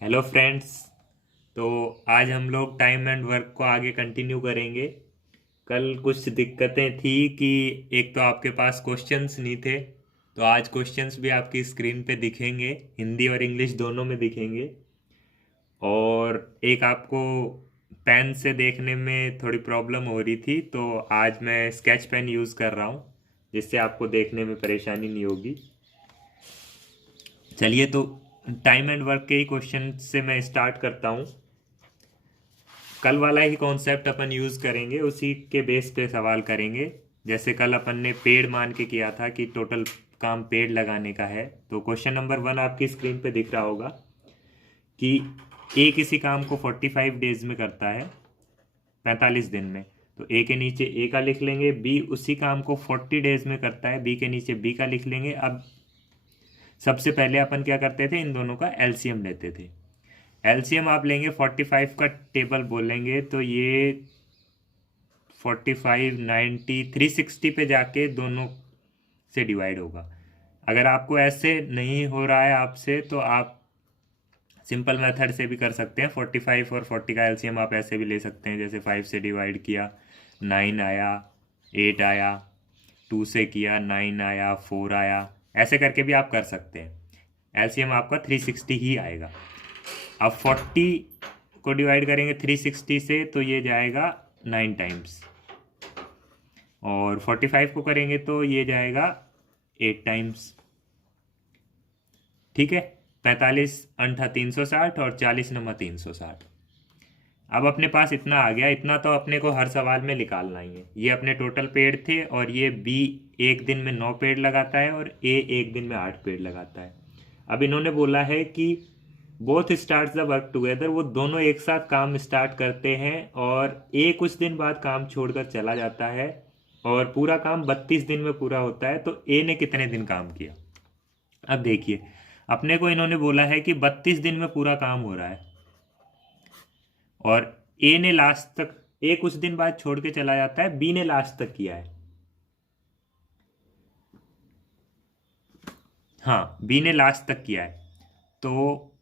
Hello friends. तो आज हम लोग टाइम एंड वर्क को आगे कंटिन्यू करेंगे। कल कुछ दिक्कतें थी कि एक तो आपके पास क्वेश्चंस नहीं थे, तो आज क्वेश्चंस भी आपकी स्क्रीन पे दिखेंगे, हिंदी और इंग्लिश दोनों में दिखेंगे। और एक आपको पेन से देखने में थोड़ी प्रॉब्लम हो रही थी, तो आज मैं स्केच पेन यूज़ कर रहा हूँ, जिससे आपको देखने में परेशानी नहीं होगी। चलिए, तो टाइम एंड वर्क के ही क्वेश्चन से मैं स्टार्ट करता हूँ। कल वाला ही कॉन्सेप्ट अपन यूज करेंगे, उसी के बेस पे सवाल करेंगे। जैसे कल अपन ने पेड़ मान के किया था कि टोटल काम पेड़ लगाने का है, तो क्वेश्चन नंबर 1 आपकी स्क्रीन पे दिख रहा होगा कि ए किसी काम को 45 डेज में करता है, 45 दिन में। तो ए के नीचे ए का लिख लेंगे। बी उसी काम को 40 डेज में करता है, बी के नीचे बी का लिख लेंगे। अब सबसे पहले अपन क्या करते थे, इन दोनों का एलसीएम लेते थे। एलसीएम आप लेंगे 45 का टेबल बोलेंगे, तो ये 45 90 360 पे जाके दोनों से डिवाइड होगा। अगर आपको ऐसे नहीं हो रहा है आपसे, तो आप सिंपल मेथड से भी कर सकते हैं। 45 और 40 का एलसीएम आप ऐसे भी ले सकते हैं, जैसे 5 से डिवाइड किया 9 आया, 8 आया, 2 से किया 9 आया, 4 आया, ऐसे करके भी आप कर सकते हैं। एलसीएम आपका 360 ही आएगा। अब 40 को डिवाइड करेंगे 360 से, तो ये जाएगा 9 टाइम्स। और 45 को करेंगे तो ये जाएगा 8 टाइम्स। ठीक है। 45 अंठा 360 और 40 नमा 360। अब अपने पास इतना आ गया। इतना तो अपने को हर सवाल में निकालना ही है। ये अपने टोटल पेड़ थे, और ये बी एक दिन में 9 पेड़ लगाता है और ए एक दिन में 8 पेड़ लगाता है। अब इन्होंने बोला है कि both start the work together, वो दोनों एक साथ काम स्टार्ट करते हैं और ए कुछ दिन बाद काम छोड़कर चला जाता है, और पूरा काम 32 दिन में पूरा होता है। तो ए ने कितने दिन काम किया? अब देखिए, अपने को इन्होंने बोला है कि 32 दिन में पूरा काम हो रहा है, और ए ने लास्ट तक, ए कुछ दिन बाद छोड़ के चला जाता है, बी ने लास्ट तक किया है। हाँ, बी ने लास्ट तक किया है। तो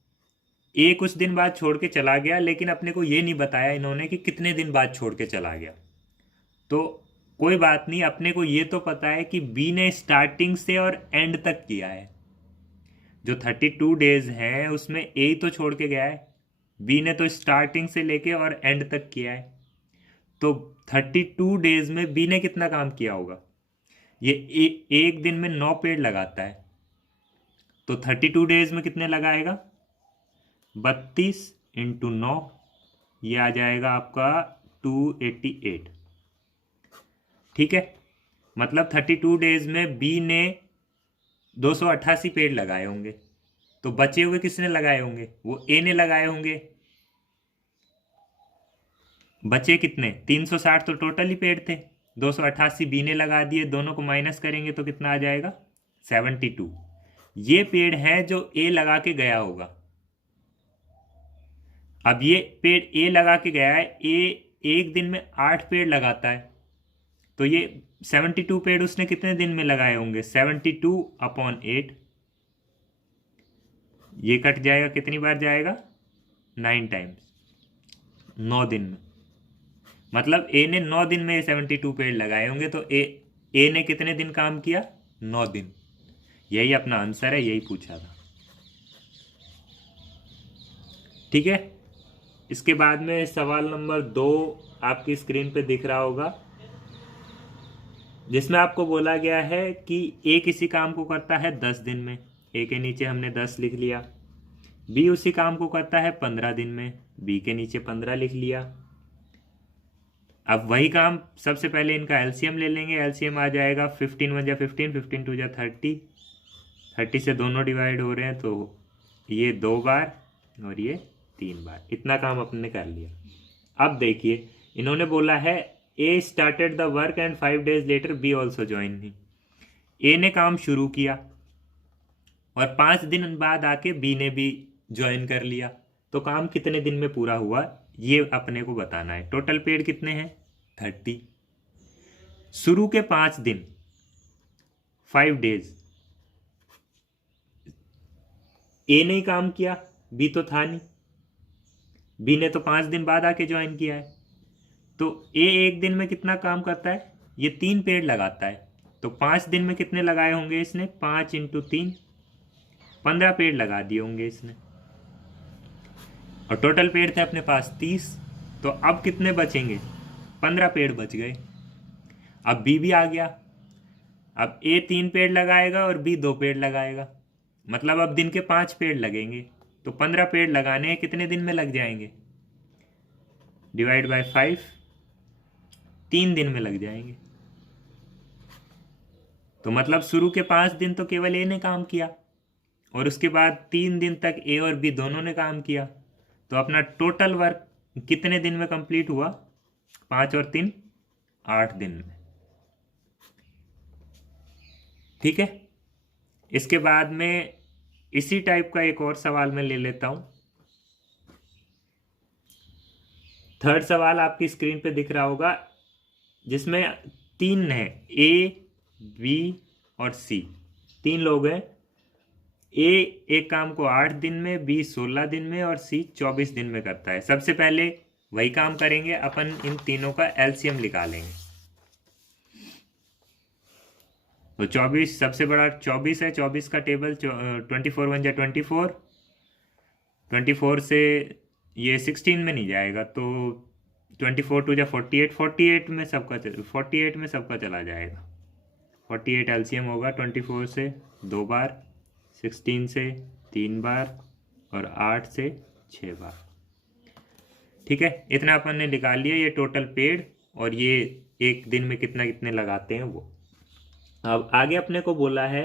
ए कुछ दिन बाद छोड़ के चला गया, लेकिन अपने को ये नहीं बताया इन्होंने कि कितने दिन बाद छोड़ के चला गया। तो कोई बात नहीं, अपने को ये तो पता है कि बी ने स्टार्टिंग से और एंड तक किया है। जो 32 डेज हैं उसमें ए ही तो छोड़ के गया है। बी ने तो स्टार्टिंग से लेके और एंड तक किया है। तो 32 डेज में बी ने कितना काम किया होगा? ये एक दिन में 9 पेड़ लगाता है, तो 32 डेज में कितने लगाएगा? 32 इंटू 9, ये आ जाएगा आपका 288। ठीक है। मतलब 32 डेज में बी ने 288 पेड़ लगाए होंगे। तो बचे हुए किसने लगाए होंगे? वो ए ने लगाए होंगे। बचे कितने? 360 तो टोटल ही पेड़ थे, 288 बी ने लगा दिए। दोनों को माइनस करेंगे तो कितना आ जाएगा? 72। ये पेड़ है जो ए लगा के गया होगा। अब ये पेड़ ए लगा के गया है, ए एक दिन में 8 पेड़ लगाता है, तो ये 72 पेड़ उसने कितने दिन में लगाए होंगे? 72/8। ये कट जाएगा, कितनी बार जाएगा? 9 टाइम्स, 9 दिन में। मतलब ए ने 9 दिन में 72 पेड़ लगाए होंगे, तो ए ने कितने दिन काम किया? 9 दिन। यही अपना आंसर है, यही पूछा था। ठीक है। इसके बाद में सवाल नंबर 2 आपकी स्क्रीन पे दिख रहा होगा, जिसमें आपको बोला गया है कि ए किसी काम को करता है 10 दिन में, ए के नीचे हमने 10 लिख लिया। बी उसी काम को करता है 15 दिन में, बी के नीचे 15 लिख लिया। अब वही काम सबसे पहले इनका एलसीएम ले लेंगे। एलसीएम आ जाएगा 15 1 जा 15, 15 2 जा 30, 30 से दोनों डिवाइड हो रहे हैं, तो ये 2 बार और ये 3 बार। इतना काम अपने कर लिया। अब देखिए, इन्होंने बोला है A started the work and 5 days later B also join ही। ए ने काम शुरू किया और 5 दिन बाद आके बी ने भी ज्वाइन कर लिया। तो काम कितने दिन में पूरा हुआ, ये अपने को बताना है। टोटल पेड़ कितने हैं? 30। शुरू के 5 दिन, 5 डेज, ए ने ही काम किया, बी तो था नहीं, बी ने तो 5 दिन बाद आके ज्वाइन किया है। तो ए एक दिन में कितना काम करता है, ये 3 पेड़ लगाता है, तो 5 दिन में कितने लगाए होंगे इसने, 5 × 3, 15 पेड़ लगा दिए होंगे इसने। और टोटल पेड़ थे अपने पास 30, तो अब कितने बचेंगे, 15 पेड़ बच गए। अब बी भी आ गया, अब ए 3 पेड़ लगाएगा और बी 2 पेड़ लगाएगा, मतलब अब दिन के 5 पेड़ लगेंगे। तो 15 पेड़ लगाने कितने दिन में लग जाएंगे, डिवाइड बाय 5, 3 दिन में लग जाएंगे। तो मतलब शुरू के 5 दिन तो केवल ए ने काम किया, और उसके बाद 3 दिन तक ए और बी दोनों ने काम किया। तो अपना टोटल वर्क कितने दिन में कंप्लीट हुआ, 5 और 3 8 दिन में। ठीक है, इसके बाद में इसी टाइप का एक और सवाल मैं ले लेता हूं। थर्ड सवाल आपकी स्क्रीन पे दिख रहा होगा, जिसमें 3 है, ए बी और सी, 3 लोग हैं। ए एक काम को 8 दिन में, बी 16 दिन में और सी 24 दिन में करता है। सबसे पहले वही काम करेंगे, अपन इन तीनों का एलसीएम निकालेंगे। तो 24 सबसे बड़ा 24 है, 24 का टेबल 24 1 जा 24, 24 से ये 16 में नहीं जाएगा, तो 24 2 जा 48, 48 में सबका 48 में सबका चला जाएगा। 48 एलसीएम होगा 24 से 2 बार, 16 से 3 बार और 8 से 6 बार। ठीक है, इतना अपन ने निकाल लिया ये टोटल पेड़, और ये एक दिन में कितना कितने लगाते हैं वो। अब आगे अपने को बोला है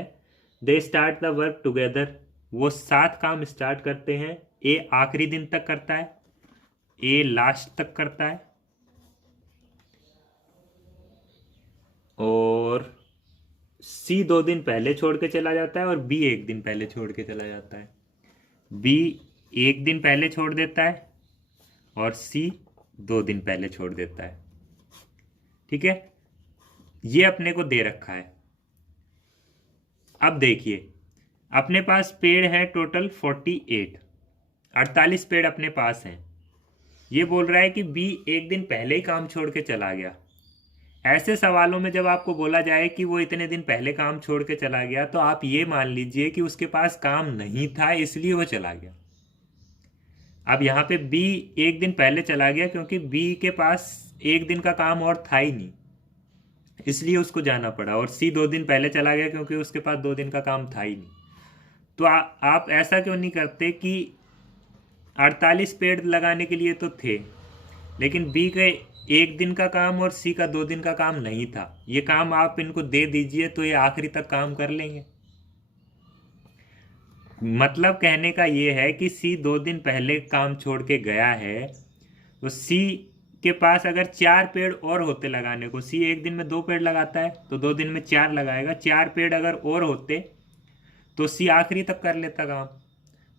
they start the work together, वो 7 काम स्टार्ट करते हैं। ए आखिरी दिन तक करता है, ए लास्ट तक करता है, और सी 2 दिन पहले छोड़ के चला जाता है, और बी 1 दिन पहले छोड़ के चला जाता है। बी 1 दिन पहले छोड़ देता है और सी 2 दिन पहले छोड़ देता है। ठीक है, ये अपने को दे रखा है। अब देखिए अपने पास पेड़ है टोटल 48, 48 पेड़ अपने पास हैं। ये बोल रहा है कि बी 1 दिन पहले ही काम छोड़ के चला गया। ऐसे सवालों में जब आपको बोला जाए कि वो इतने दिन पहले काम छोड़ के चला गया, तो आप ये मान लीजिए कि उसके पास काम नहीं था इसलिए वो चला गया। अब यहाँ पे बी 1 दिन पहले चला गया क्योंकि बी के पास 1 दिन का काम और था ही नहीं, इसलिए उसको जाना पड़ा। और सी 2 दिन पहले चला गया क्योंकि उसके पास 2 दिन का काम था ही नहीं। तो आप ऐसा क्यों नहीं करते कि 48 पेड़ लगाने के लिए तो थे, लेकिन बी के 1 दिन का काम और सी का 2 दिन का काम नहीं था। ये काम आप इनको दे दीजिए तो ये आखिरी तक काम कर लेंगे। मतलब कहने का ये है कि सी 2 दिन पहले काम छोड़ के गया है, तो सी के पास अगर 4 पेड़ और होते लगाने को, सी 1 दिन में 2 पेड़ लगाता है तो 2 दिन में 4 लगाएगा, 4 पेड़ अगर और होते तो सी आखिरी तक कर लेता काम।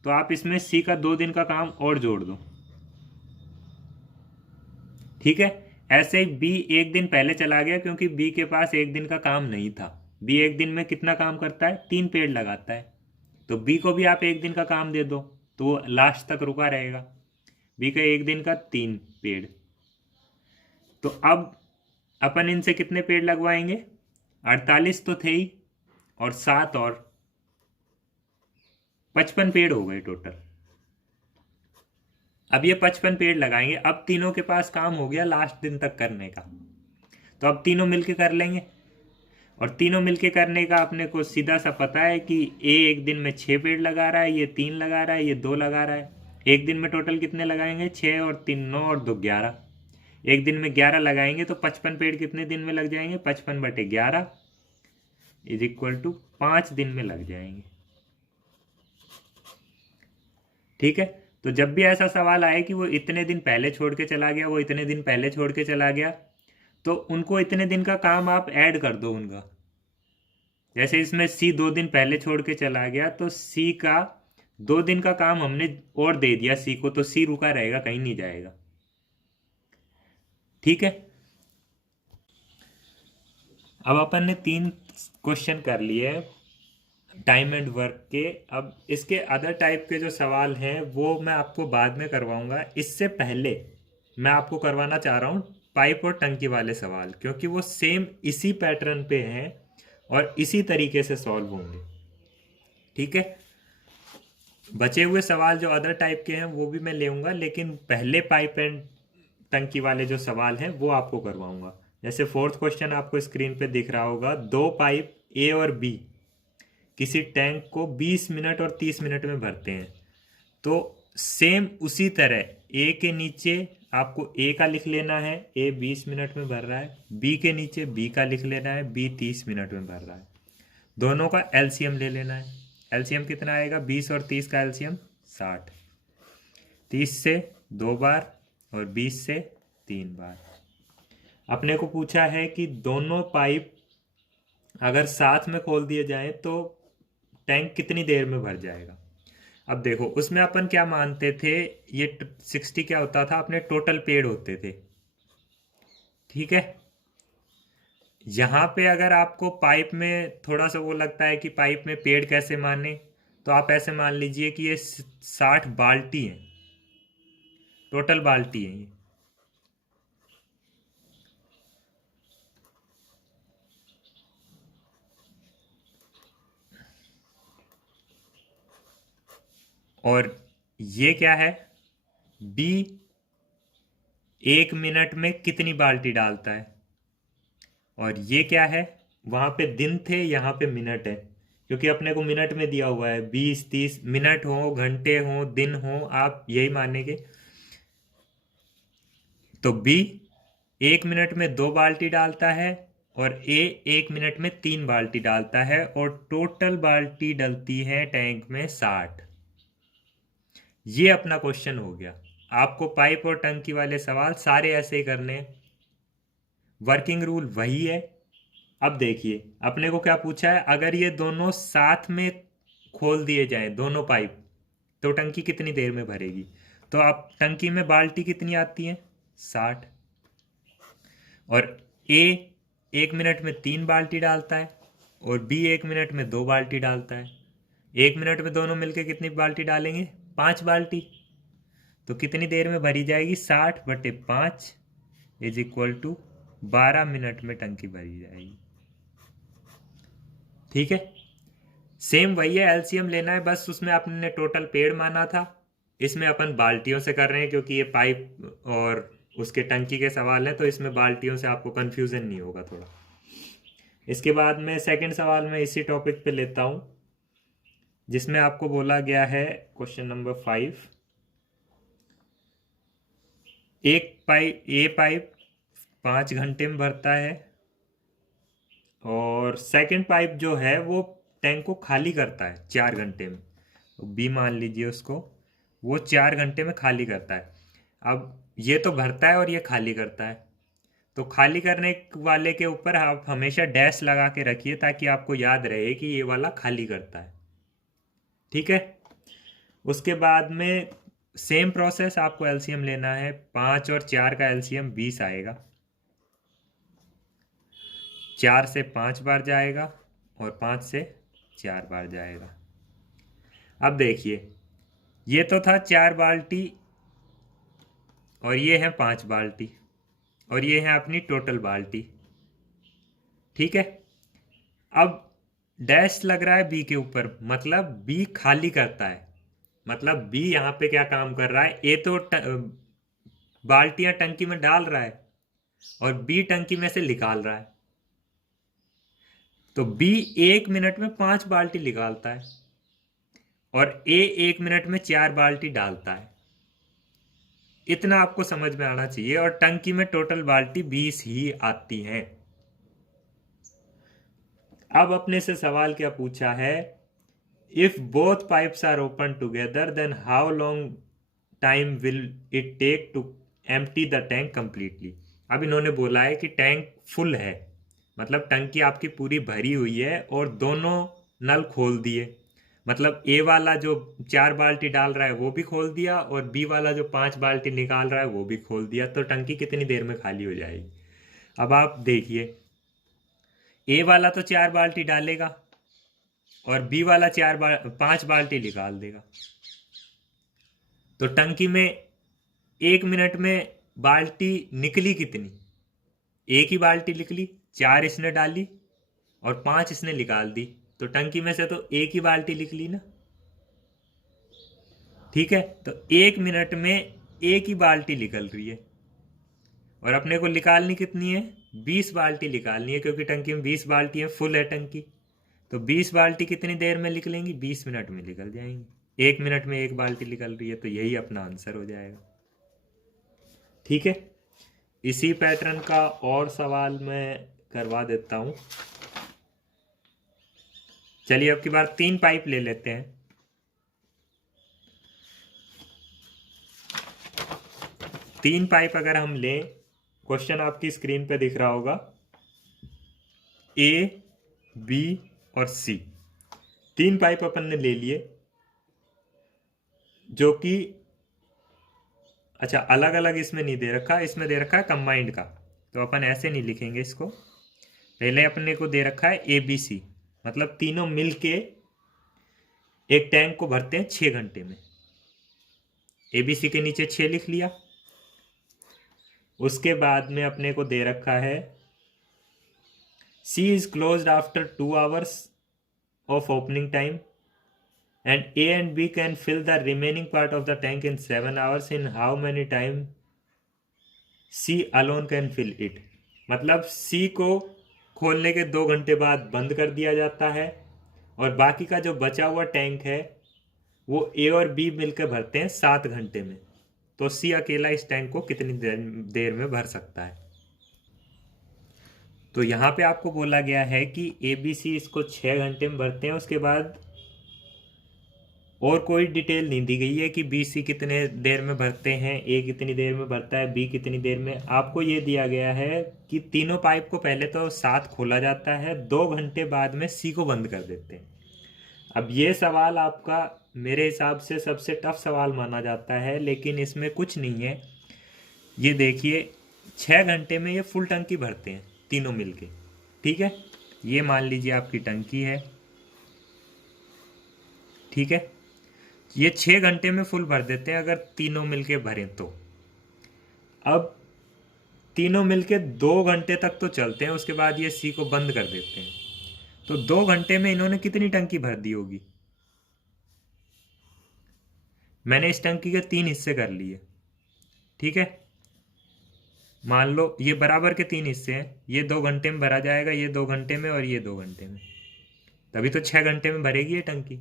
तो आप इसमें सी का 2 दिन का काम और जोड़ दो। ठीक है, ऐसे ही बी 1 दिन पहले चला गया क्योंकि बी के पास 1 दिन का काम नहीं था। बी 1 दिन में कितना काम करता है, 3 पेड़ लगाता है, तो बी को भी आप 1 दिन का काम दे दो तो वो लास्ट तक रुका रहेगा। बी का 1 दिन का 3 पेड़। तो अब अपन इनसे कितने पेड़ लगवाएंगे, 48 तो थे ही, और 7 और 55 पेड़ हो गए टोटल। अब ये 55 पेड़ लगाएंगे। अब तीनों के पास काम हो गया लास्ट दिन तक करने का, तो अब तीनों मिलके कर लेंगे। और तीनों मिलके करने का अपने को सीधा सा पता है कि ए 1 दिन में 6 पेड़ लगा रहा है, ये 3 लगा रहा है, ये 2 लगा रहा है। 1 दिन में टोटल कितने लगाएंगे, 6 और 3 9 और 2 11। 1 दिन में 11 लगाएंगे तो 55 पेड़ कितने दिन में लग जाएंगे, 55/11 इज इक्वल टू 5 दिन में लग जाएंगे। ठीक है, तो जब भी ऐसा सवाल आए कि वो इतने दिन पहले छोड़ के चला गया, वो इतने दिन पहले छोड़ के चला गया, तो उनको इतने दिन का काम आप ऐड कर दो उनका। जैसे इसमें सी 2 दिन पहले छोड़ के चला गया, तो सी का 2 दिन का काम हमने और दे दिया सी को, तो सी रुका रहेगा, कहीं नहीं जाएगा। ठीक है, अब अपन ने 3 क्वेश्चन कर लिए। टाइम एंड वर्क के। अब इसके अदर टाइप के जो सवाल हैं वो मैं आपको बाद में करवाऊंगा। इससे पहले मैं आपको करवाना चाह रहा हूँ पाइप और टंकी वाले सवाल, क्योंकि वो सेम इसी पैटर्न पे हैं और इसी तरीके से सॉल्व होंगे। ठीक है, बचे हुए सवाल जो अदर टाइप के हैं वो भी मैं लेऊंगा, लेकिन पहले पाइप एंड टंकी वाले जो सवाल हैं वो आपको करवाऊंगा। जैसे फोर्थ क्वेश्चन आपको स्क्रीन पे दिख रहा होगा, दो पाइप ए और बी किसी टैंक को 20 मिनट और 30 मिनट में भरते हैं। तो सेम उसी तरह ए के नीचे आपको ए का लिख लेना है, ए 20 मिनट में भर रहा है। बी के नीचे बी का लिख लेना है, बी 30 मिनट में भर रहा है। दोनों का एलसीएम ले लेना है। एलसीएम कितना आएगा? 20 और 30 का एलसीएम 60। 30 से 2 बार और 20 से 3 बार। अपने को पूछा है कि दोनों पाइप अगर साथ में खोल दिए जाएं तो टैंक कितनी देर में भर जाएगा। अब देखो उसमें अपन क्या मानते थे, ये 60 क्या होता था, अपने टोटल पेड़ होते थे। ठीक है, यहाँ पे अगर आपको पाइप में थोड़ा सा वो लगता है कि पाइप में पेड़ कैसे माने, तो आप ऐसे मान लीजिए कि ये 60 बाल्टी हैं, टोटल बाल्टी हैं ये। और ये क्या है, बी 1 मिनट में कितनी बाल्टी डालता है। और ये क्या है, वहां पे दिन थे, यहाँ पे मिनट है, क्योंकि अपने को मिनट में दिया हुआ है। 20 30 मिनट हो, घंटे हो, दिन हो, आप यही मानेंगे। तो बी 1 मिनट में 2 बाल्टी डालता है और ए 1 मिनट में 3 बाल्टी डालता है, और टोटल बाल्टी डलती है टैंक में 60। ये अपना क्वेश्चन हो गया। आपको पाइप और टंकी वाले सवाल सारे ऐसे ही करने हैं, वर्किंग रूल वही है। अब देखिए अपने को क्या पूछा है, अगर ये दोनों साथ में खोल दिए जाएं दोनों पाइप, तो टंकी कितनी देर में भरेगी। तो आप टंकी में बाल्टी कितनी आती है? 60। और ए 1 मिनट में 3 बाल्टी डालता है और बी 1 मिनट में 2 बाल्टी डालता है। 1 मिनट में दोनों मिलकर कितनी बाल्टी डालेंगे? 5 बाल्टी। तो कितनी देर में भरी जाएगी? 60/5 इज इक्वल टू 12 मिनट में टंकी भरी जाएगी। ठीक है, सेम वही है, एलसीएम लेना है, बस उसमें आपने टोटल पेड़ माना था, इसमें अपन बाल्टियों से कर रहे हैं, क्योंकि ये पाइप और उसके टंकी के सवाल हैं, तो इसमें बाल्टियों से आपको कंफ्यूजन नहीं होगा थोड़ा। इसके बाद में सेकंड सवाल में इसी टॉपिक पे लेता हूं, जिसमें आपको बोला गया है क्वेश्चन नंबर 5, ए पाइप 5 घंटे में भरता है और सेकंड पाइप जो है वो टैंक को खाली करता है 4 घंटे में। बी मान लीजिए उसको, वो 4 घंटे में खाली करता है। अब ये तो भरता है और ये खाली करता है, तो खाली करने वाले के ऊपर आप हमेशा डैश लगा के रखिए, ताकि आपको याद रहे कि ये वाला खाली करता है। ठीक है, उसके बाद में सेम प्रोसेस, आपको एलसीएम लेना है। 5 और 4 का एलसीएम 20 आएगा। 4 से 5 बार जाएगा और 5 से 4 बार जाएगा। अब देखिए ये तो था 4 बाल्टी और ये है 5 बाल्टी और ये है अपनी टोटल बाल्टी। ठीक है, अब डैश लग रहा है बी के ऊपर, मतलब बी खाली करता है। मतलब बी यहाँ पे क्या काम कर रहा है, ए तो बाल्टियां टंकी में डाल रहा है और बी टंकी में से निकाल रहा है। तो बी 1 मिनट में 5 बाल्टी निकालता है और ए 1 मिनट में 4 बाल्टी डालता है। इतना आपको समझ में आना चाहिए, और टंकी में टोटल बाल्टी 20 ही आती हैं। अब अपने से सवाल क्या पूछा है, if both pipes are open together then how long time will it take to empty the tank completely. अब इन्होंने बोला है कि टैंक फुल है, मतलब टंकी आपकी पूरी भरी हुई है और दोनों नल खोल दिए, मतलब ए वाला जो 4 बाल्टी डाल रहा है वो भी खोल दिया और बी वाला जो 5 बाल्टी निकाल रहा है वो भी खोल दिया। तो टंकी कितनी देर में खाली हो जाएगी। अब आप देखिए, ए वाला तो 4 बाल्टी डालेगा और बी वाला 5 बाल्टी निकाल देगा। तो टंकी में 1 मिनट में बाल्टी निकली कितनी? एक ही बाल्टी निकली, 4 इसने डाली और 5 इसने निकाल दी, तो टंकी में से तो एक ही बाल्टी निकली ना। ठीक है, तो 1 मिनट में एक ही बाल्टी निकल रही है और अपने को निकालनी कितनी है? 20 बाल्टी निकालनी है, क्योंकि टंकी में 20 बाल्टी है, फुल है टंकी। तो 20 बाल्टी कितनी देर में निकलेंगी? 20 मिनट में निकल जाएंगी। 1 मिनट में एक बाल्टी निकल रही है, तो यही अपना आंसर हो जाएगा। ठीक है, इसी पैटर्न का और सवाल मैं करवा देता हूं। चलिए अब की बार 3 पाइप ले लेते हैं। 3 पाइप अगर हम लें, क्वेश्चन आपकी स्क्रीन पे दिख रहा होगा, ए, बी और सी। 3 पाइप अपन ने ले लिए, जो कि अच्छा अलग अलग इसमें नहीं दे रखा, इसमें दे रखा है कंबाइंड का, तो अपन ऐसे नहीं लिखेंगे इसको। पहले अपने को दे रखा है ए बी सी, मतलब तीनों मिलके एक टैंक को भरते हैं 6 घंटे में। ए बी सी के नीचे 6 लिख लिया। उसके बाद में अपने को दे रखा है C is closed after 2 hours of opening time and A and B can fill the remaining part of the tank in 7 hours. In how many time C alone can fill it? मतलब C को खोलने के 2 घंटे बाद बंद कर दिया जाता है और बाकी का जो बचा हुआ टैंक है वो A और B मिलकर भरते हैं 7 घंटे में। तो C अकेला इस टैंक को कितनी देर में भर सकता है? तो यहाँ पे आपको बोला गया है कि A B C इसको 6 घंटे में भरते हैं। उसके बाद और कोई डिटेल नहीं दी गई है कि बी सी कितने देर में भरते हैं, ए कितनी देर में भरता है, बी कितनी देर में। आपको ये दिया गया है कि तीनों पाइप को पहले तो साथ खोला जाता है, 2 घंटे बाद में सी को बंद कर देते हैं। अब ये सवाल आपका मेरे हिसाब से सबसे टफ सवाल माना जाता है, लेकिन इसमें कुछ नहीं है। ये देखिए 6 घंटे में ये फुल टंकी भरते हैं तीनों मिलके। ठीक है, ये मान लीजिए आपकी टंकी है। ठीक है, ये 6 घंटे में फुल भर देते हैं अगर तीनों मिलके भरें तो। अब तीनों मिलके 2 घंटे तक तो चलते हैं, उसके बाद ये सी को बंद कर देते हैं। तो 2 घंटे में इन्होंने कितनी टंकी भर दी होगी? मैंने इस टंकी के 3 हिस्से कर लिए। ठीक है, मान लो ये बराबर के 3 हिस्से हैं, ये 2 घंटे में भरा जाएगा, ये 2 घंटे में और ये 2 घंटे में, तभी तो 6 घंटे में भरेगी ये टंकी।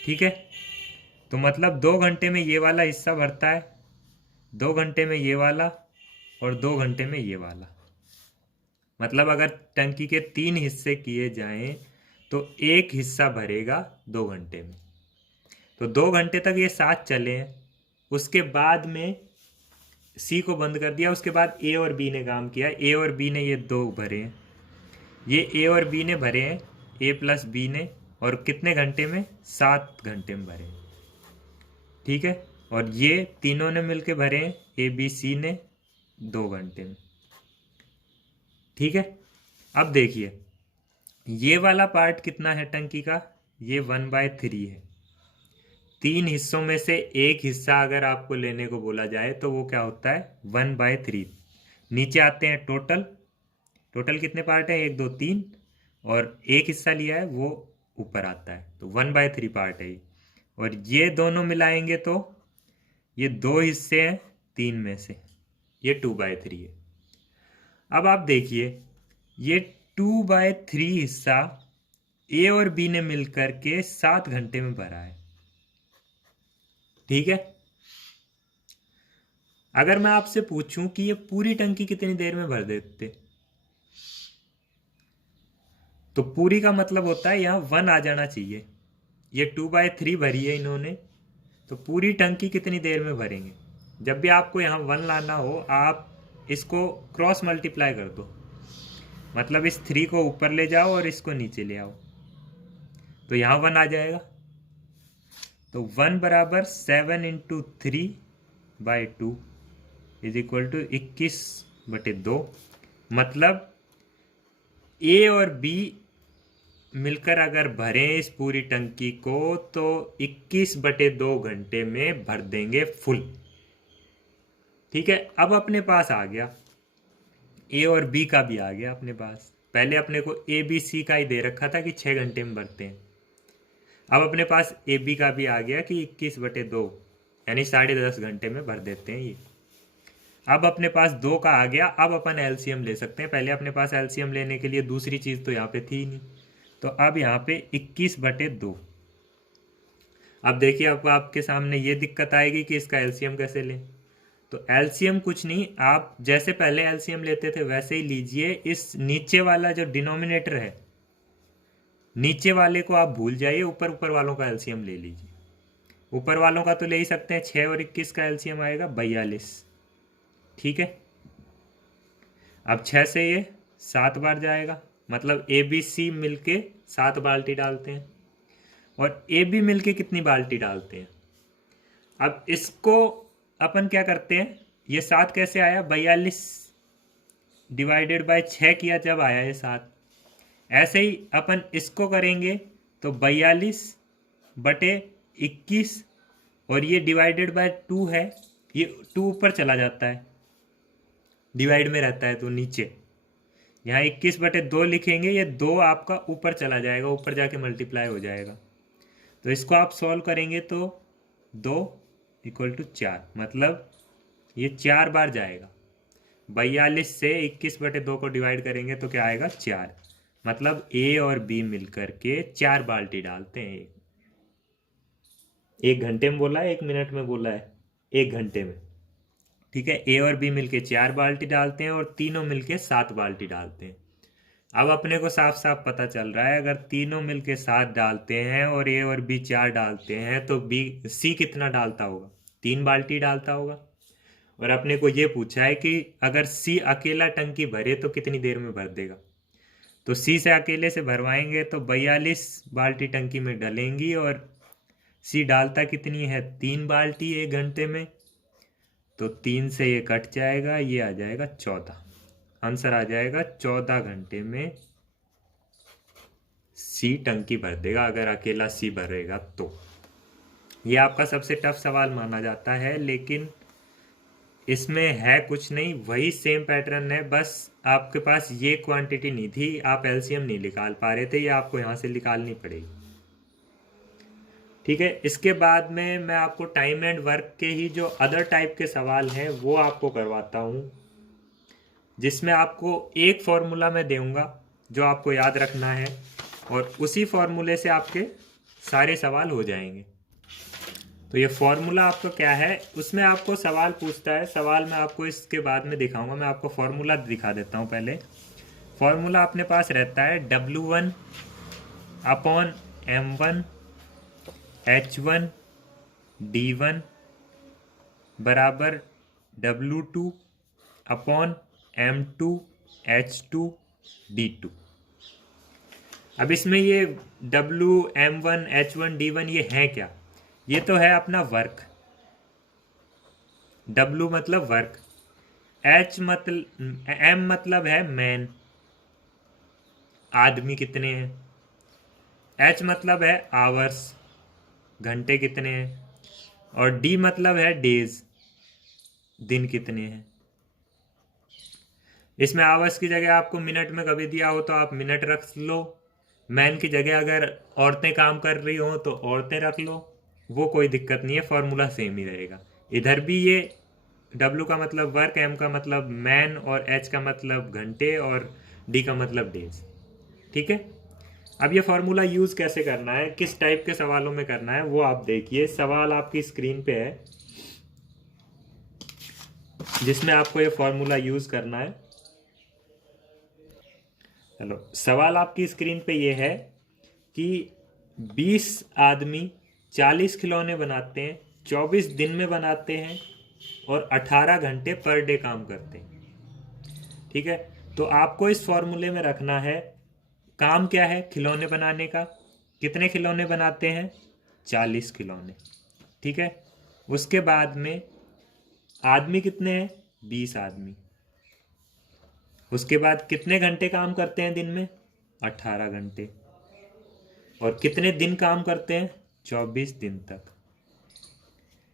ठीक है, तो मतलब 2 घंटे में ये वाला हिस्सा भरता है, 2 घंटे में ये वाला और 2 घंटे में ये वाला। मतलब अगर टंकी के 3 हिस्से किए जाएं तो एक हिस्सा भरेगा 2 घंटे में। तो 2 घंटे तक ये साथ चले हैं, उसके बाद में सी को बंद कर दिया। उसके बाद ए और बी ने काम किया, ए और बी ने ये 2 भरे हैं, ये ए और बी ने भरे हैं, ए प्लस बी ने, और कितने घंटे में? 7 घंटे में भरे। ठीक है, और ये तीनों ने मिलके भरे हैं, ए बी सी ने 2 घंटे में। ठीक है, अब देखिए ये वाला पार्ट कितना है टंकी का? ये 1/3 है। 3 हिस्सों में से एक हिस्सा अगर आपको लेने को बोला जाए तो वो क्या होता है? 1/3। नीचे आते हैं टोटल, टोटल कितने पार्ट है? 1 2 3, और एक हिस्सा लिया है वो ऊपर आता है, तो 1/3 पार्ट है ये। और ये दोनों मिलाएंगे तो ये 2 हिस्से हैं 3 में से, ये 2/3 है। अब आप देखिए ये 2/3 हिस्सा ए और बी ने मिलकर के 7 घंटे में भरा है। ठीक है, अगर मैं आपसे पूछूं कि ये पूरी टंकी कितनी देर में भर देते, तो पूरी का मतलब होता है यहाँ 1 आ जाना चाहिए। ये 2/3 भरी है इन्होंने, तो पूरी टंकी कितनी देर में भरेंगे? जब भी आपको यहाँ 1 लाना हो, आप इसको क्रॉस मल्टीप्लाई कर दो, मतलब इस 3 को ऊपर ले जाओ और इसको नीचे ले आओ, तो यहाँ 1 आ जाएगा। तो 1 बराबर 7 × 3/2 इज इक्वल टू 21/2। मतलब ए और बी मिलकर अगर भरें इस पूरी टंकी को तो 21/2 घंटे में भर देंगे फुल। ठीक है, अब अपने पास आ गया, ए और बी का भी आ गया अपने पास। पहले अपने को ए बी सी का ही दे रखा था कि 6 घंटे में भरते हैं। अब अपने पास ए बी का भी आ गया कि 21/2 यानी 10.5 घंटे में भर देते हैं ये। अब अपने पास 2 का आ गया। अब अपन एलसीएम ले सकते हैं। पहले अपने पास एलसीएम लेने के लिए दूसरी चीज़ तो यहाँ पे थी ही नहीं, तो अब यहाँ पे 21/2। अब देखिए, अब आपके सामने ये दिक्कत आएगी कि इसका एलसीएम कैसे लें। तो एलसीएम कुछ नहीं, आप जैसे पहले एलसीएम लेते थे वैसे ही लीजिए। इस नीचे वाला जो डिनोमिनेटर है, नीचे वाले को आप भूल जाइए, ऊपर ऊपर वालों का एलसीएम ले लीजिए। ऊपर वालों का तो ले ही सकते हैं, 6 और 21 का एलसीएम आएगा 42। ठीक है, अब 6 से ये 7 बार जाएगा, मतलब ए बी सी मिलके 7 बाल्टी डालते हैं और ए बी मिलके कितनी बाल्टी डालते हैं। अब इसको अपन क्या करते हैं, ये 7 कैसे आया, 42 डिवाइडेड बाय 6 किया जब आया ये 7। ऐसे ही अपन इसको करेंगे तो 42/21 और ये डिवाइडेड बाय 2 है, ये 2 ऊपर चला जाता है, डिवाइड में रहता है तो नीचे। यहाँ 21/2 लिखेंगे, ये 2 आपका ऊपर चला जाएगा, ऊपर जाके मल्टीप्लाई हो जाएगा। तो इसको आप सॉल्व करेंगे तो 2 = 4, मतलब ये 4 बार जाएगा। 42 से 21/2 को डिवाइड करेंगे तो क्या आएगा, 4। मतलब ए और बी मिलकर के 4 बाल्टी डालते हैं। 1 घंटे में बोला है, 1 मिनट में बोला है, 1 घंटे में। ठीक है, ए और बी मिलके 4 बाल्टी डालते हैं और तीनों मिलके 7 बाल्टी डालते हैं। अब अपने को साफ साफ पता चल रहा है, अगर तीनों मिलके 7 डालते हैं और ए और बी 4 डालते हैं तो बी सी कितना डालता होगा, 3 बाल्टी डालता होगा। और अपने को ये पूछा है कि अगर सी अकेला टंकी भरे तो कितनी देर में भर देगा। तो सी से अकेले से भरवाएंगे तो 42 बाल्टी टंकी में डलेंगी और सी डालता कितनी है, 3 बाल्टी 1 घंटे में। तो 3 से ये कट जाएगा, ये आ जाएगा 14। आंसर आ जाएगा 14 घंटे में सी टंकी भर देगा, अगर अकेला सी भरेगा तो। ये आपका सबसे टफ सवाल माना जाता है, लेकिन इसमें है कुछ नहीं, वही सेम पैटर्न है, बस आपके पास ये क्वांटिटी नहीं थी, आप एलसीएम नहीं निकाल पा रहे थे, ये आपको यहाँ से निकालनी पड़ेगी। ठीक है, इसके बाद में मैं आपको टाइम एंड वर्क के ही जो अदर टाइप के सवाल हैं वो आपको करवाता हूँ, जिसमें आपको एक फॉर्मूला मैं दूंगा जो आपको याद रखना है और उसी फॉर्मूले से आपके सारे सवाल हो जाएंगे। तो ये फॉर्मूला आपका क्या है, उसमें आपको सवाल पूछता है, सवाल मैं आपको इसके बाद में दिखाऊंगा। मैं आपको फॉर्मूला दिखा देता हूँ पहले। फॉर्मूला अपने पास रहता है W1/M1 H1D1 बराबर W2/M2 H2D2। अब इसमें ये W, M1, H1D1 ये है क्या, ये तो है अपना वर्क। W मतलब वर्क, M मतलब है मैन, आदमी कितने हैं, H मतलब है आवर्स, घंटे कितने हैं, और D मतलब है डेज, दिन कितने हैं। इसमें आवर्स की जगह आपको मिनट में कभी दिया हो तो आप मिनट रख लो, मैन की जगह अगर औरतें काम कर रही हो तो औरतें रख लो, वो कोई दिक्कत नहीं है, फॉर्मूला सेम ही रहेगा। इधर भी ये W का मतलब वर्क, M का मतलब मैन और H का मतलब घंटे और D का मतलब डेज। ठीक है, अब ये फॉर्मूला यूज़ कैसे करना है, किस टाइप के सवालों में करना है, वो आप देखिए। सवाल आपकी स्क्रीन पे है जिसमें आपको ये फॉर्मूला यूज़ करना है। चलो, सवाल आपकी स्क्रीन पे ये है कि 20 आदमी 40 खिलौने बनाते हैं, 24 दिन में बनाते हैं और 18 घंटे पर डे काम करते हैं। ठीक है, तो आपको इस फॉर्मूले में रखना है काम क्या है, खिलौने बनाने का। कितने खिलौने बनाते हैं, 40 खिलौने। ठीक है, उसके बाद में आदमी कितने हैं, 20 आदमी। उसके बाद कितने घंटे काम करते हैं दिन में, 18 घंटे। और कितने दिन काम करते हैं? 24 दिन तक।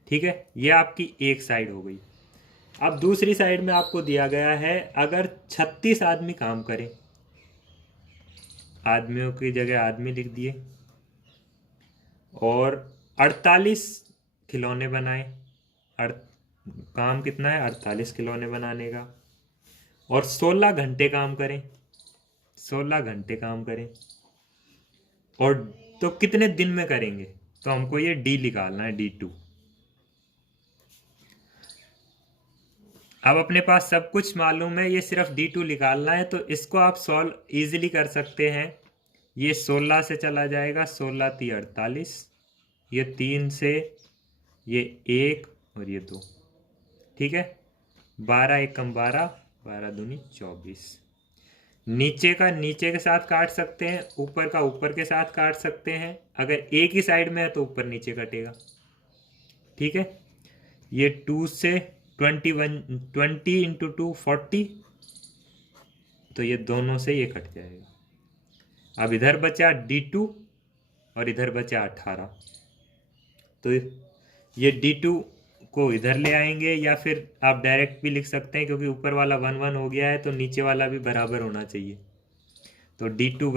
ठीक है, ये आपकी एक साइड हो गई। अब दूसरी साइड में आपको दिया गया है, अगर 36 आदमी काम करें, आदमियों की जगह आदमी लिख दिए, और 48 खिलौने बनाए। अड़ काम कितना है? 48 खिलौने बनाने का। और 16 घंटे काम करें, 16 घंटे काम करें। और तो कितने दिन में करेंगे? तो हमको ये डी निकालना है, D2। अब अपने पास सब कुछ मालूम है, ये सिर्फ D2 निकालना है, तो इसको आप सॉल्व इजीली कर सकते हैं। ये 16 से चला जाएगा, 16 × 3 = 48, ये 3 से, ये 1 और ये 2। ठीक है, 12 × 1 = 12, 12 दूनी 24। नीचे का नीचे के साथ काट सकते हैं, ऊपर का ऊपर के साथ काट सकते हैं। अगर एक ही साइड में है तो ऊपर नीचे कटेगा। ठीक है, ये 2 से 21, 20 × 2 40, तो ये दोनों से ये कट जाएगा। अब इधर बचा D2 और इधर बचा 18, तो ये D2 को इधर ले आएंगे, या फिर आप डायरेक्ट भी लिख सकते हैं, क्योंकि ऊपर वाला 1 1 हो गया है तो नीचे वाला भी बराबर होना चाहिए। तो D2 =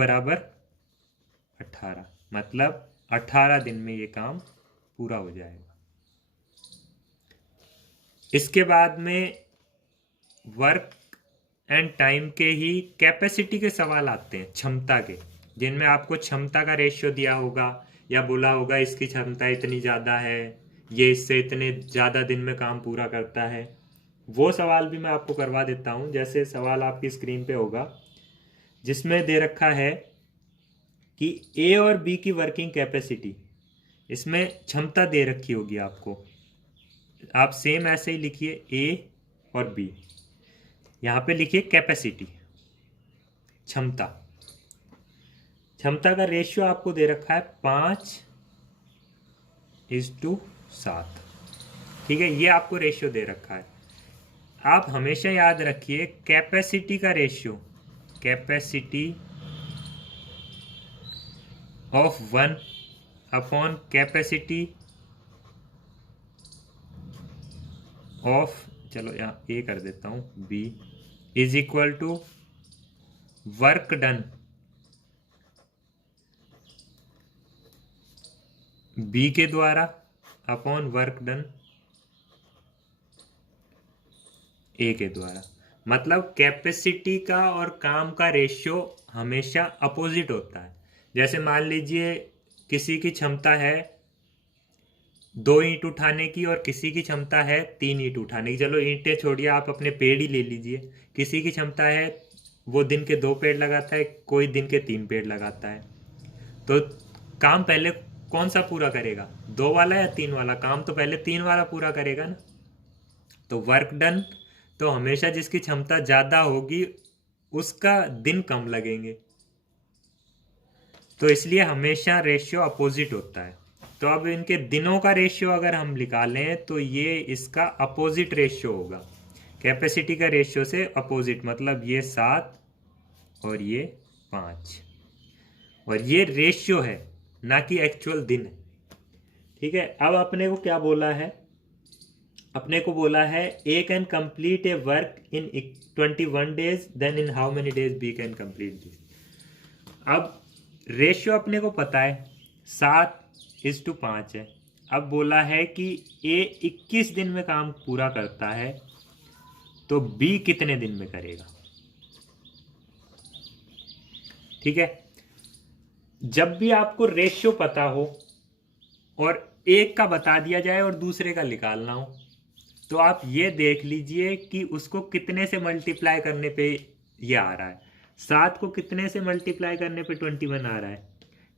18, मतलब 18 दिन में ये काम पूरा हो जाएगा। इसके बाद में वर्क एंड टाइम के ही कैपेसिटी के सवाल आते हैं, क्षमता के, जिनमें आपको क्षमता का रेशियो दिया होगा या बोला होगा इसकी क्षमता इतनी ज़्यादा है, ये इससे इतने ज़्यादा दिन में काम पूरा करता है। वो सवाल भी मैं आपको करवा देता हूँ। जैसे सवाल आपकी स्क्रीन पे होगा, जिसमें दे रखा है कि ए और बी की वर्किंग कैपेसिटी, इसमें क्षमता दे रखी होगी आपको। आप सेम ऐसे ही लिखिए, ए और बी, यहाँ पे लिखिए कैपेसिटी, क्षमता। क्षमता का रेशियो आपको दे रखा है 5:7। ठीक है, ये आपको रेशियो दे रखा है। आप हमेशा याद रखिए, कैपेसिटी का ratio, capacity of 1 upon capacity of, चलो यहाँ ए कर देता हूँ, B, is equal to work done B के द्वारा अपॉन वर्क डन ए के द्वारा। मतलब कैपेसिटी का और काम का रेशियो हमेशा अपोजिट होता है। जैसे मान लीजिए किसी की क्षमता है 2 ईंट उठाने की और किसी की क्षमता है 3 ईंट उठाने की। चलो ईंटें छोड़िए, आप अपने पेड़ ही ले लीजिए। किसी की क्षमता है वो दिन के 2 पेड़ लगाता है, कोई दिन के 3 पेड़ लगाता है। तो काम पहले कौन सा पूरा करेगा, 2 वाला या 3 वाला? काम तो पहले 3 वाला पूरा करेगा ना। तो वर्क डन तो हमेशा जिसकी क्षमता ज़्यादा होगी उसका दिन कम लगेंगे, तो इसलिए हमेशा रेशियो अपोजिट होता है। तो अब इनके दिनों का रेशियो अगर हम निकालें तो ये इसका अपोजिट रेशियो होगा, कैपेसिटी का रेशियो से अपोजिट। मतलब ये 7 और ये 5, और ये रेशियो है ना कि एक्चुअल दिन है। ठीक है, अब अपने को क्या बोला है? अपने को बोला है A can complete a work in 21 days, then in how many days B can complete this. अब रेशियो अपने को पता है 7:5 है। अब बोला है कि ए 21 दिन में काम पूरा करता है, तो बी कितने दिन में करेगा? ठीक है, जब भी आपको रेशियो पता हो और एक का बता दिया जाए और दूसरे का निकालना हो, तो आप ये देख लीजिए कि उसको कितने से मल्टीप्लाई करने पे ये आ रहा है। 7 को कितने से मल्टीप्लाई करने पे 21 आ रहा है।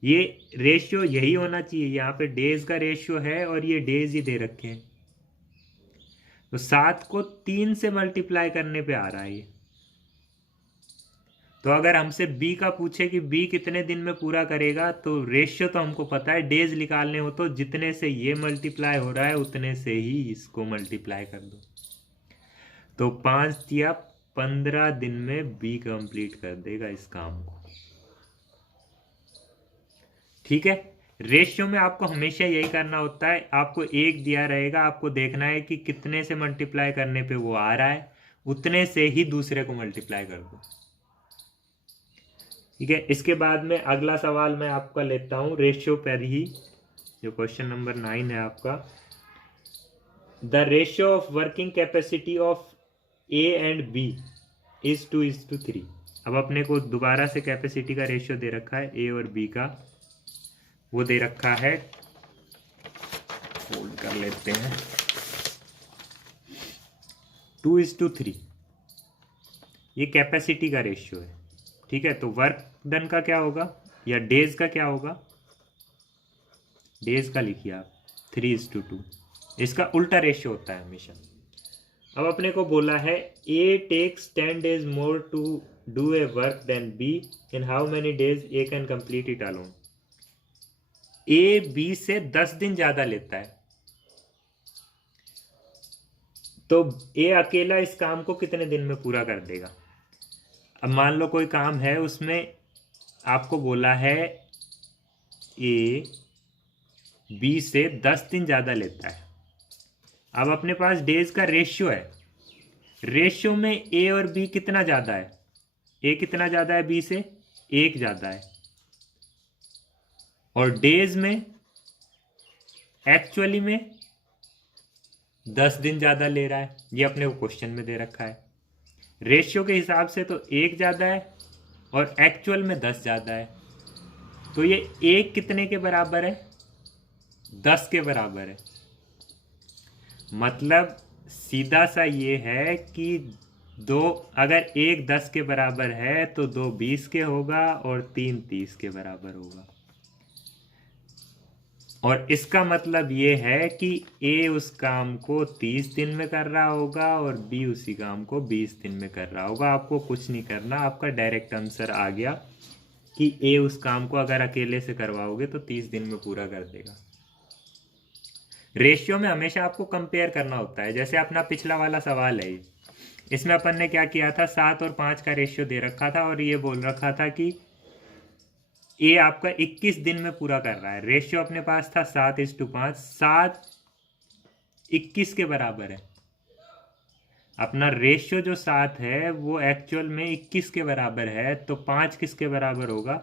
ये रेशियो यही होना चाहिए। यहाँ पे डेज का रेशियो है और ये डेज ही दे रखे हैं, तो 7 को 3 से मल्टीप्लाई करने पे आ रहा है ये। तो अगर हमसे बी का पूछे कि बी कितने दिन में पूरा करेगा, तो रेशियो तो हमको पता है, डेज निकालने हो तो जितने से ये मल्टीप्लाई हो रहा है उतने से ही इसको मल्टीप्लाई कर दो। तो 5 या 15 दिन में बी कंप्लीट कर देगा इस काम को। ठीक है। रेशियो में आपको हमेशा यही करना होता है, आपको एक दिया रहेगा, आपको देखना है कि कितने से मल्टीप्लाई करने पे वो आ रहा है, उतने से ही दूसरे को मल्टीप्लाई कर दो। ठीक है। इसके बाद में अगला सवाल मैं आपका लेता हूं रेशियो पर ही, जो क्वेश्चन नंबर 9 है आपका। The ratio of working capacity of A and B is 2:3। अब अपने को दोबारा से कैपेसिटी का रेशियो दे रखा है ए और बी का, वो दे रखा है, फोल्ड कर लेते हैं, 2:3। ये कैपेसिटी का रेशियो है। ठीक है। तो वर्क डन का क्या होगा, या डेज का क्या होगा, डेज का लिखिए आप 3:2। इसका उल्टा रेशियो होता है हमेशा। अब अपने को बोला है A takes 10 days more to do a work than B, in how many days A can complete it alone. A B से 10 दिन ज्यादा लेता है, तो ए अकेला इस काम को कितने दिन में पूरा कर देगा। अब मान लो कोई काम है, उसमें आपको बोला है ए बी से 10 दिन ज़्यादा लेता है। अब अपने पास डेज का रेशियो है, रेशियो में ए और बी कितना ज़्यादा है, ए कितना ज़्यादा है बी से, 1 ज़्यादा है, और डेज में एक्चुअली में 10 दिन ज़्यादा ले रहा है। ये अपने को क्वेश्चन में दे रखा है। रेशियो के हिसाब से तो 1 ज़्यादा है और एक्चुअल में 10 ज़्यादा है, तो ये 1 कितने के बराबर है, 10 के बराबर है। मतलब सीधा सा ये है कि अगर 1 10 के बराबर है तो 2 20 के होगा और 3 30 के बराबर होगा। और इसका मतलब ये है कि ए उस काम को 30 दिन में कर रहा होगा और बी उसी काम को 20 दिन में कर रहा होगा। आपको कुछ नहीं करना, आपका डायरेक्ट आंसर आ गया कि ए उस काम को अगर अकेले से करवाओगे तो 30 दिन में पूरा कर देगा। रेशियो में हमेशा आपको कंपेयर करना होता है। जैसे अपना पिछला वाला सवाल है, इसमें अपन ने क्या किया था, 7 और 5 का रेशियो दे रखा था और ये बोल रखा था कि ए आपका 21 दिन में पूरा कर रहा है। रेशियो अपने पास था 7:5, 7 21 के बराबर है। अपना रेशियो जो 7 है वो एक्चुअल में 21 के बराबर है, तो 5 किसके बराबर होगा,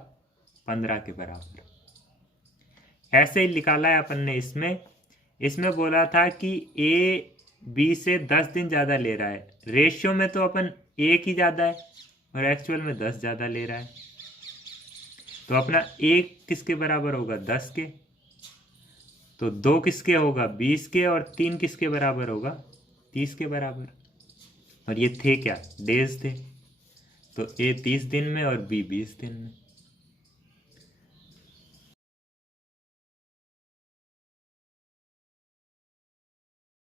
15 के बराबर। ऐसे ही निकाला है अपन ने। इसमें बोला था कि ए बी से 10 दिन ज़्यादा ले रहा है, रेशियो में तो अपन 1 ही ज़्यादा है और एक्चुअल में 10 ज़्यादा ले रहा है, तो अपना 1 किसके बराबर होगा, 10 के, तो 2 किसके होगा, 20 के, और 3 किसके बराबर होगा, 30 के बराबर। और ये थे क्या, डेज थे, तो ए 30 दिन में और बी 20 दिन में।